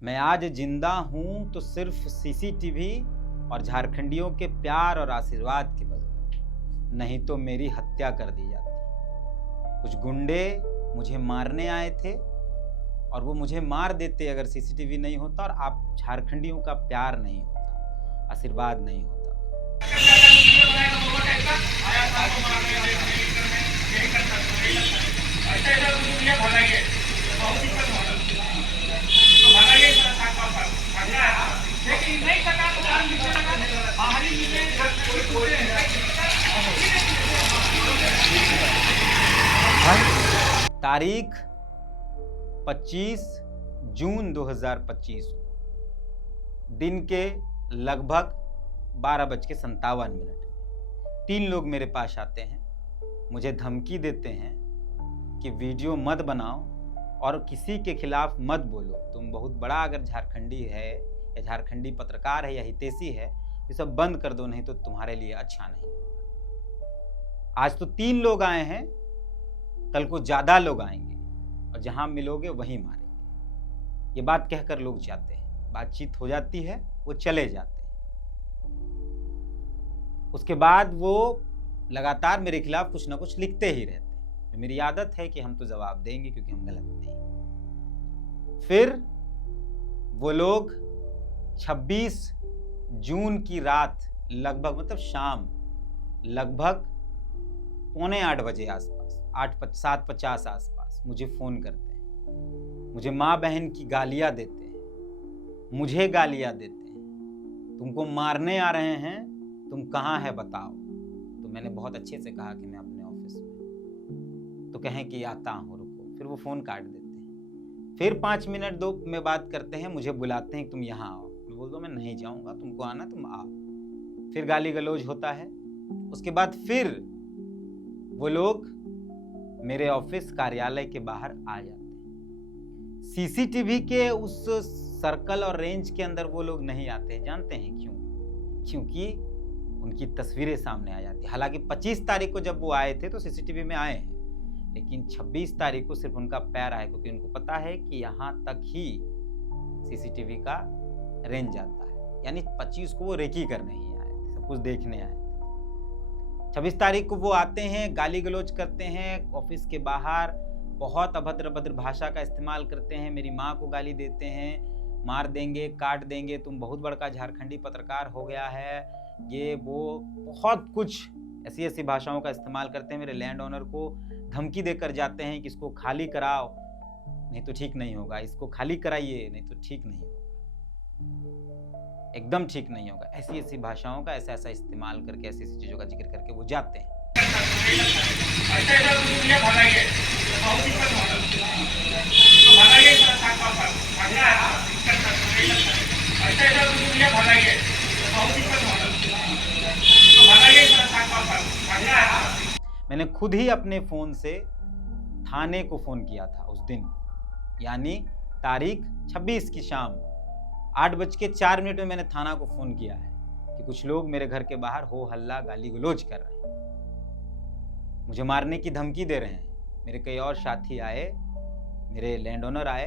मैं आज जिंदा हूं तो सिर्फ सीसीटीवी और झारखंडियों के प्यार और आशीर्वाद के बदौलत, नहीं तो मेरी हत्या कर दी जाती। कुछ गुंडे मुझे मारने आए थे और वो मुझे मार देते अगर सीसीटीवी नहीं होता और आप झारखंडियों का प्यार नहीं होता, आशीर्वाद नहीं होता। तारीख 25 जून 2025, दिन के लगभग 12:57। 3 लोग मेरे पास आते हैं, मुझे धमकी देते हैं कि वीडियो मत बनाओ और किसी के खिलाफ मत बोलो। तुम बहुत बड़ा अगर झारखंडी है या झारखंडी पत्रकार है या हितैषी है तो सब बंद कर दो, नहीं तो तुम्हारे लिए अच्छा नहीं। आज तो 3 लोग आए हैं, कल को ज्यादा लोग आएंगे और जहां मिलोगे वहीं मारेंगे। ये बात कहकर लोग जाते हैं, बातचीत हो जाती है, वो चले जाते हैं। उसके बाद वो लगातार मेरे खिलाफ कुछ ना कुछ लिखते ही रहते हैं। तो मेरी आदत है कि हम तो जवाब देंगे क्योंकि हम गलत नहीं। फिर वो लोग 26 जून की रात लगभग मतलब शाम लगभग 7:45 बजे आसपास 7:50 आसपास मुझे फोन करते हैं। मुझे माँ बहन की गालियां देते हैं, मुझे गालियां देते हैं। तुमको मारने आ रहे हैं, तुम कहाँ है बताओ। तो मैंने बहुत अच्छे से कहा कि मैं अपने ऑफिस में। तो कहें कि आता हूँ, रुको। फिर वो फोन काट देते हैं। फिर 5 मिनट 2 में बात करते हैं, मुझे बुलाते हैं तुम यहाँ आओ। मैं बोल दो मैं नहीं जाऊँगा, तुमको आना तुम आओ। फिर गाली गलौज होता है। उसके बाद फिर वो लोग मेरे ऑफिस कार्यालय के बाहर आ जाते हैं। सीसीटीवी के उस सर्कल और रेंज के अंदर वो लोग नहीं आते। जानते हैं क्यों? क्योंकि उनकी तस्वीरें सामने आ जाती है। हालांकि 25 तारीख को जब वो आए थे तो सीसीटीवी में आए हैं, लेकिन 26 तारीख को सिर्फ उनका पैर आया, क्योंकि उनको पता है कि यहाँ तक ही सीसीटीवी का रेंज आता है। यानी 25 को वो रेकी करने ही आए थे, सब कुछ देखने आए थे। 26 तारीख को वो आते हैं, गाली गलौज करते हैं ऑफिस के बाहर, बहुत अभद्र भाषा का इस्तेमाल करते हैं। मेरी माँ को गाली देते हैं, मार देंगे, काट देंगे, तुम बहुत बड़का झारखंडी पत्रकार हो गया है, ये वो बहुत कुछ ऐसी भाषाओं का इस्तेमाल करते हैं। मेरे लैंड ओनर को धमकी देकर जाते हैं कि इसको खाली कराओ नहीं तो ठीक नहीं होगा, इसको खाली कराइए नहीं तो ठीक नहीं होगा, एकदम ठीक नहीं होगा। ऐसी भाषाओं का ऐसा इस्तेमाल करके, ऐसी चीजों का जिक्र करके वो जाते हैं। मैंने खुद ही अपने फोन से थाने को फोन किया था उस दिन, यानी तारीख 26 की शाम 8:04 में मैंने थाना को फोन किया है कि कुछ लोग मेरे घर के बाहर हो हल्ला गाली गलौज कर रहे हैं, मुझे मारने की धमकी दे रहे हैं। मेरे कई और साथी आए, मेरे लैंड ओनर आए,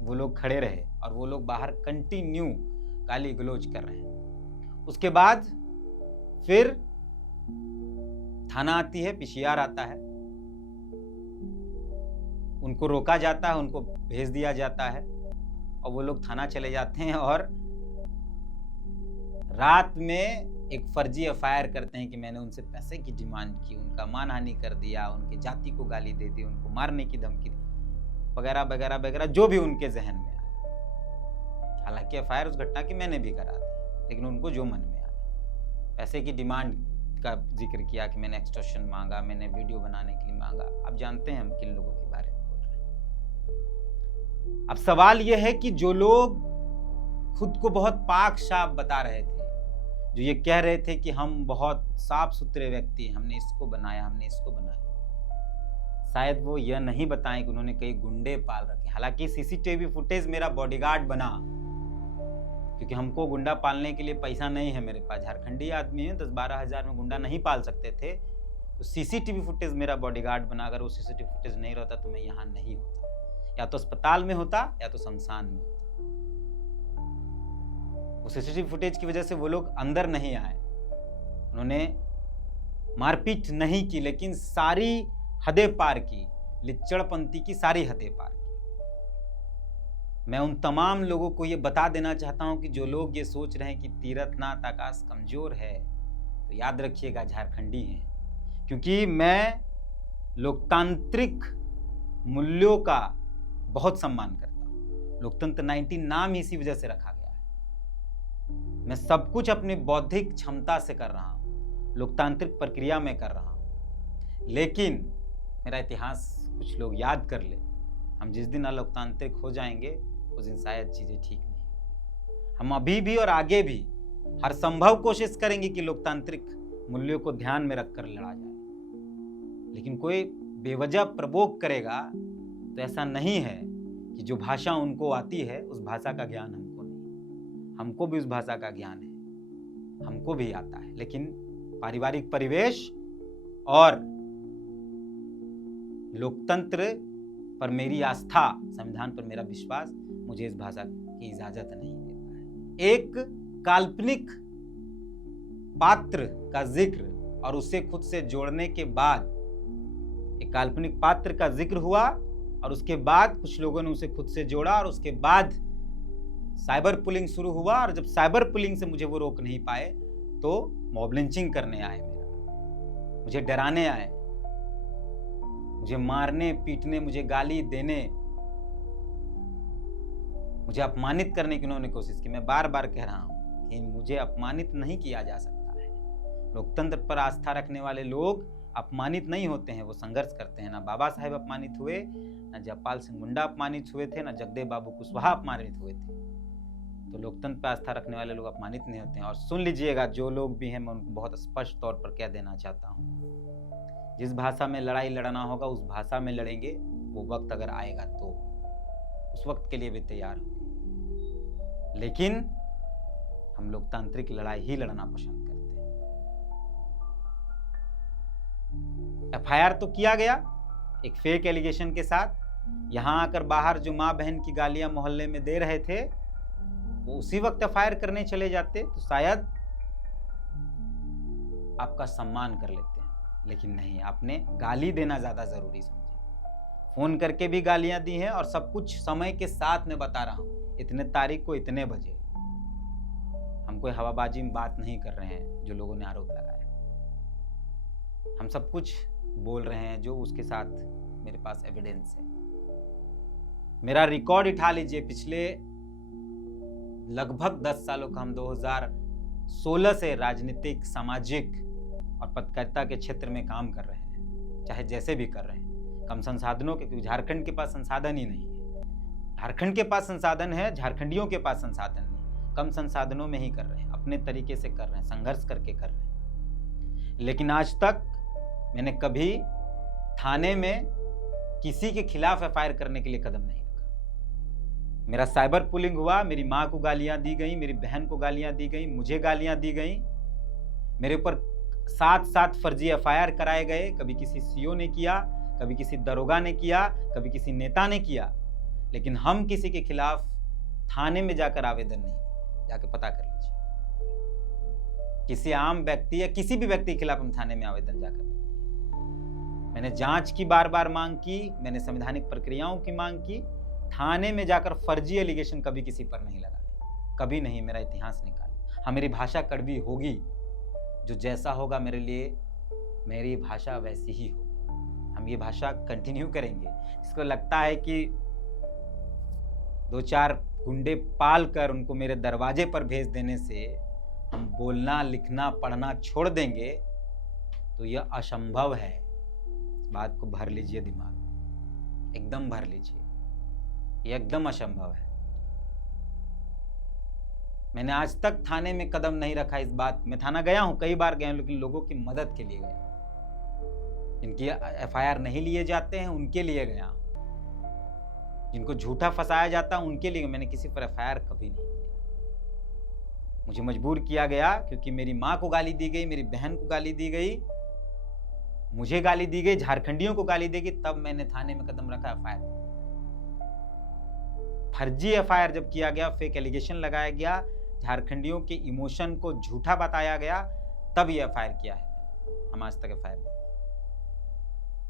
वो लोग खड़े रहे और वो लोग बाहर कंटिन्यू गाली गलौज कर रहे हैं। उसके बाद फिर थाना आती है, पीसीआर आता है, उनको रोका जाता है, उनको भेज दिया जाता है और वो लोग थाना चले जाते हैं और रात में एक फर्जी एफआईआर करते हैं कि मैंने उनसे पैसे की डिमांड की, उनका मानहानि कर दिया, उनके जाति को गाली दे दी, उनको मारने की धमकी दी, वगैरह वगैरह वगैरह, जो भी उनके जहन में आया। हालांकि एफआईआर उस घटना की मैंने भी करा दी, लेकिन उनको जो मन में आया, पैसे की डिमांड का जिक्र किया कि मैंने एक्सटॉर्शन मांगा, मैंने वीडियो बनाने के लिए मांगा। अब जानते हैं हम किन लोगों के बारे में बोल रहे हैं। अब सवाल यह है कि जो लोग खुद को बहुत पाक साफ बता रहे थे, जो ये कह रहे थे कि हम बहुत साफ सुथरे व्यक्ति हैं, हमने इसको बनाया, हमने इसको बनाया, शायद वो यह नहीं बताएं कि उन्होंने कई गुंडे पाल रखे। हालांकि सीसीटीवी फुटेज मेरा बॉडीगार्ड बना, क्योंकि हमको गुंडा पालने के लिए पैसा नहीं है मेरे पास। झारखंडी आदमी है, 10-12 हज़ार में गुंडा नहीं पाल सकते थे, तो सीसीटीवी फुटेज मेरा बॉडीगार्ड बना। अगर वो सीसीटीवी फुटेज नहीं रहता तो मैं यहाँ नहीं होता। या तो अस्पताल में होता या तो शमशान में होता। वो सीसीटीवी फुटेज की वजह से वो लोग अंदर नहीं आए, उन्होंने मारपीट नहीं की, लेकिन सारी हदें पार की, लिच्चड़पंथी की सारी हदें पार की। मैं उन तमाम लोगों को ये बता देना चाहता हूं कि जो लोग ये सोच रहे हैं कि तीरथनाथ आकाश कमजोर है, तो याद रखिएगा झारखंडी हैं, क्योंकि मैं लोकतांत्रिक मूल्यों का बहुत सम्मान करता हूं। लोकतंत्र 19 नाम ही इसी वजह से रखा गया है। मैं सब कुछ अपनी बौद्धिक क्षमता से कर रहा हूं, लोकतांत्रिक प्रक्रिया में कर रहा हूं, लेकिन मेरा इतिहास कुछ लोग याद कर ले, हम जिस दिन अलोकतांत्रिक हो जाएंगे उस दिन शायद चीजें ठीक नहीं होंगी। हम अभी भी और आगे भी हर संभव कोशिश करेंगे कि लोकतांत्रिक मूल्यों को ध्यान में रखकर लड़ा जाए, लेकिन कोई बेवजह प्रवोक करेगा तो ऐसा नहीं है कि जो भाषा उनको आती है उस भाषा का ज्ञान हमको नहीं। हमको भी उस भाषा का ज्ञान है, हमको भी आता है, लेकिन पारिवारिक परिवेश और लोकतंत्र पर मेरी आस्था, संविधान पर मेरा विश्वास मुझे इस भाषा की इजाजत नहीं देता है। एक काल्पनिक पात्र का जिक्र और उसे खुद से जोड़ने के बाद, एक काल्पनिक पात्र का जिक्र हुआ और उसके बाद कुछ लोगों ने उसे खुद से जोड़ा और उसके बाद साइबर पुलिंग शुरू हुआ, और जब साइबर पुलिंग से मुझे वो रोक नहीं पाए तो मॉब लिंचिंग करने आए, मुझे डराने आए, मुझे मारने पीटने, मुझे गाली देने, मुझे अपमानित करने की उन्होंने कोशिश की। मैं बार बार कह रहा हूं कि मुझे अपमानित नहीं किया जा सकता है। लोकतंत्र पर आस्था रखने वाले लोग अपमानित नहीं होते हैं, वो संघर्ष करते हैं। ना बाबा साहेब अपमानित हुए, ना जयपाल सिंह मुंडा अपमानित हुए थे, ना जगदेव बाबू कुशवाहा अपमानित हुए थे। तो लोकतंत्र पर आस्था रखने वाले लोग अपमानित नहीं होते हैं। और सुन लीजिएगा, जो लोग भी हैं, मैं उनको बहुत स्पष्ट तौर पर कह देना चाहता हूँ, जिस भाषा में लड़ाई लड़ना होगा उस भाषा में लड़ेंगे। वो वक्त अगर आएगा तो उस वक्त के लिए भी तैयार होंगे, लेकिन हम लोकतांत्रिक लड़ाई ही लड़ना पसंद करते हैं। एफआईआर तो किया गया एक फेक एलिगेशन के साथ। यहां आकर बाहर जो माँ बहन की गालियां मोहल्ले में दे रहे थे, वो उसी वक्त एफआईआर करने चले जाते तो शायद आपका सम्मान कर लेते हैं, लेकिन नहीं, आपने गाली देना ज्यादा जरूरी समझा। फोन करके भी गालियां दी हैं और सब कुछ समय के साथ में बता रहा हूं, इतने तारीख को इतने बजे। हम कोई हवाबाजी में बात नहीं कर रहे हैं जो लोगों ने आरोप लगाया। हम सब कुछ बोल रहे हैं जो उसके साथ मेरे पास एविडेंस है। मेरा रिकॉर्ड उठा लीजिए, पिछले लगभग 10 सालों का, हम 2016 से राजनीतिक, सामाजिक और पत्रकारिता के क्षेत्र में काम कर रहे हैं, चाहे जैसे भी कर रहे हैं। कम संसाधनों के, क्योंकि झारखंड के पास संसाधन ही नहीं है। झारखंड के पास संसाधन है, झारखंडियों के पास संसाधन नहीं। कम संसाधनों में ही कर रहे हैं, अपने तरीके से कर रहे हैं, संघर्ष करके कर रहे हैं। लेकिन आज तक मैंने कभी थाने में किसी के खिलाफ एफआईआर करने के लिए कदम नहीं रखा। मेरा साइबर पुलिंग हुआ, मेरी माँ को गालियां दी गई, मेरी बहन को गालियां दी गई, मुझे गालियां दी गई, मेरे ऊपर 7 फर्जी एफआईआर कराए गए। कभी किसी सीओ ने किया, कभी किसी दरोगा ने किया, कभी किसी नेता ने किया, लेकिन हम किसी के खिलाफ थाने में जाकर आवेदन नहीं दिए। जाकर पता कर लीजिए, किसी आम व्यक्ति या किसी भी व्यक्ति के खिलाफ हम थाने में आवेदन जाकर नहीं दिए। मैंने जांच की बार बार मांग की, मैंने संवैधानिक प्रक्रियाओं की मांग की, थाने में जाकर फर्जी एलिगेशन कभी किसी पर नहीं लगाए, कभी नहीं। मेरा इतिहास निकाल। हाँ, मेरी भाषा कड़वी होगी, जो जैसा होगा मेरे लिए, मेरी भाषा वैसी ही होगी। हम ये भाषा कंटिन्यू करेंगे। इसको लगता है कि 2-4 गुंडे पाल कर उनको मेरे दरवाजे पर भेज देने से हम बोलना, लिखना, पढ़ना छोड़ देंगे, तो यह असंभव है। इस बात को भर लीजिए दिमाग में, एकदम भर लीजिए, यह एकदम असंभव है। मैंने आज तक थाने में कदम नहीं रखा इस बात में। थाना गया हूं, कई बार गया हूं, लेकिन लोगों की मदद के लिए गया। जिनकी एफआईआर नहीं लिए जाते हैं उनके लिए गया, जिनको झूठा फंसाया जाता उनके लिए। मैंने किसी पर एफआईआर कभी नहीं किया। मुझे मजबूर किया गया क्योंकि मेरी माँ को गाली दी गई, मेरी बहन को गाली दी गई, मुझे गाली दी गई, झारखंडियों को गाली दी गई, तब मैंने थाने में कदम रखा एफआईआर। फर्जी एफआईआर जब किया गया, फेक एलिगेशन लगाया गया, झारखंडियों के इमोशन को झूठा बताया गया, तब ये एफआईआर किया है। हम आज तक एफआईआर नहीं।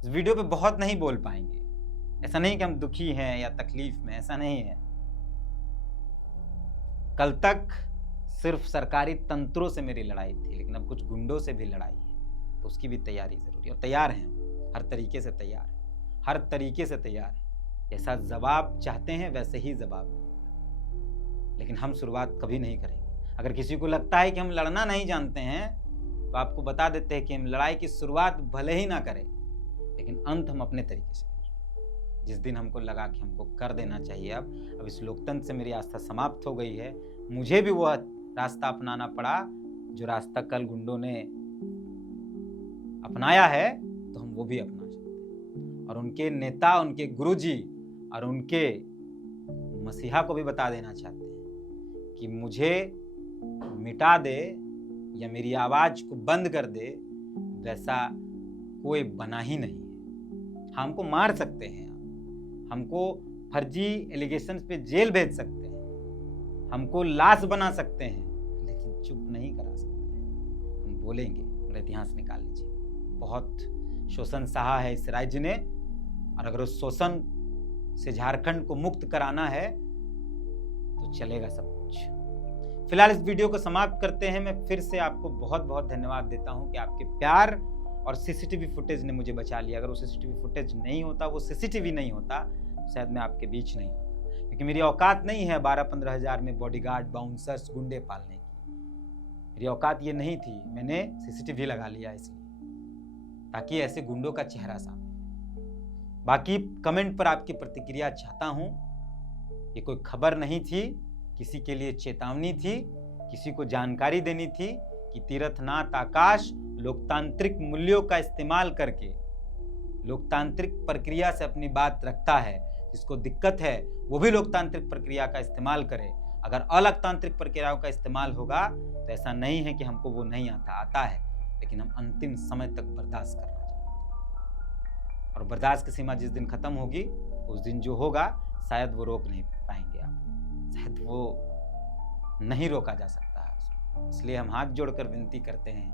इस वीडियो पे बहुत नहीं बोल पाएंगे, ऐसा नहीं कि हम दुखी हैं या तकलीफ में, ऐसा नहीं है। कल तक सिर्फ सरकारी तंत्रों से मेरी लड़ाई थी, लेकिन अब कुछ गुंडों से भी लड़ाई है, तो उसकी भी तैयारी जरूरी है। और तैयार हैं, हर तरीके से तैयार है, हर तरीके से तैयार है। जैसा जवाब चाहते हैं वैसे ही जवाब मिलेगा, लेकिन हम शुरुआत कभी नहीं करेंगे। अगर किसी को लगता है कि हम लड़ना नहीं जानते हैं, तो आपको बता देते हैं कि हम लड़ाई की शुरुआत भले ही ना करें, लेकिन अंत हम अपने तरीके से करेंगे। जिस दिन हमको लगा कि हमको कर देना चाहिए, अब इस लोकतंत्र से मेरी आस्था समाप्त हो गई है, मुझे भी वह रास्ता अपनाना पड़ा जो रास्ता कल गुंडों ने अपनाया है, तो हम वो भी अपना सकते हैं। और उनके नेता, उनके गुरुजी और उनके मसीहा को भी बता देना चाहते हैं कि मुझे मिटा दे या मेरी आवाज को बंद कर दे, वैसा कोई बना ही नहीं है। हमको मार सकते हैं, हमको फर्जी एलिगेशंस पे जेल भेज सकते हैं, हमको लाश बना सकते हैं, लेकिन चुप नहीं करा सकते हैं। हम बोलेंगे। मेरा इतिहास निकाल लीजिए, बहुत शोषण सहा है इस राज्य ने, और अगर उस शोषण से झारखंड को मुक्त कराना है तो चलेगा सब कुछ। फिलहाल इस वीडियो को समाप्त करते हैं। मैं फिर से आपको बहुत बहुत धन्यवाद देता हूं कि आपके प्यार और सीसीटीवी फुटेज ने मुझे बचा लिया। अगर वो सीसीटीवी फुटेज नहीं होता, वो सीसीटीवी नहीं होता, शायद मैं आपके बीच नहीं होता, क्योंकि मेरी औकात नहीं है 12-15 हज़ार में बॉडीगार्ड, बाउंसर्स, गुंडे पालने की। मेरी औकात ये नहीं थी। मैंने सीसीटीवी लगा लिया इसलिए, ताकि ऐसे गुंडों का चेहरा सामने। बाकी कमेंट पर आपकी प्रतिक्रिया चाहता हूं। ये कोई खबर नहीं थी, किसी के लिए चेतावनी थी, किसी को जानकारी देनी थी कि तीर्थनाथ आकाश लोकतांत्रिक मूल्यों का इस्तेमाल करके लोकतांत्रिक प्रक्रिया से अपनी बात रखता है। जिसको दिक्कत है वो भी लोकतांत्रिक प्रक्रिया का इस्तेमाल करे। अगर अलोकतांत्रिक प्रक्रियाओं का इस्तेमाल होगा तो ऐसा नहीं है कि हमको वो नहीं आता है, लेकिन हम अंतिम समय तक बर्दाश्त करना चाहते हैं। और बर्दाश्त की सीमा जिस दिन खत्म होगी, उस दिन जो होगा शायद वो रोक नहीं पाएंगे आप, शायद वो नहीं रोका जा सकता है उसको। इसलिए हम हाथ जोड़कर विनती करते हैं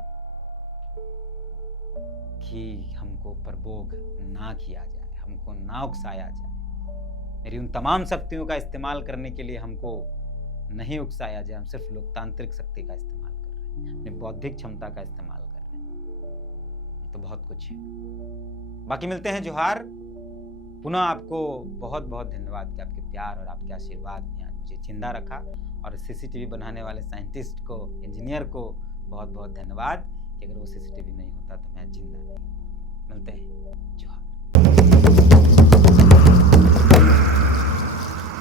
कि हमको प्रभोग ना किया जाए, हमको ना उकसाया जाए। मेरी उन तमाम शक्तियों का इस्तेमाल करने के लिए हमको नहीं उकसाया जाए। हम सिर्फ लोकतांत्रिक शक्ति का इस्तेमाल कर रहे हैं, अपनी बौद्धिक क्षमता का इस्तेमाल कर रहे हैं। तो बहुत कुछ है। बाकी मिलते हैं। जोहार। पुनः आपको बहुत बहुत धन्यवाद कि आपके प्यार और आपके आशीर्वाद ने आज मुझे जिंदा रखा। और सीसीटीवी बनाने वाले साइंटिस्ट को, इंजीनियर को बहुत बहुत धन्यवाद कि अगर वो सीसीटीवी नहीं होता तो मैं जिंदा नहीं होता। मिलते हैं। जोहार।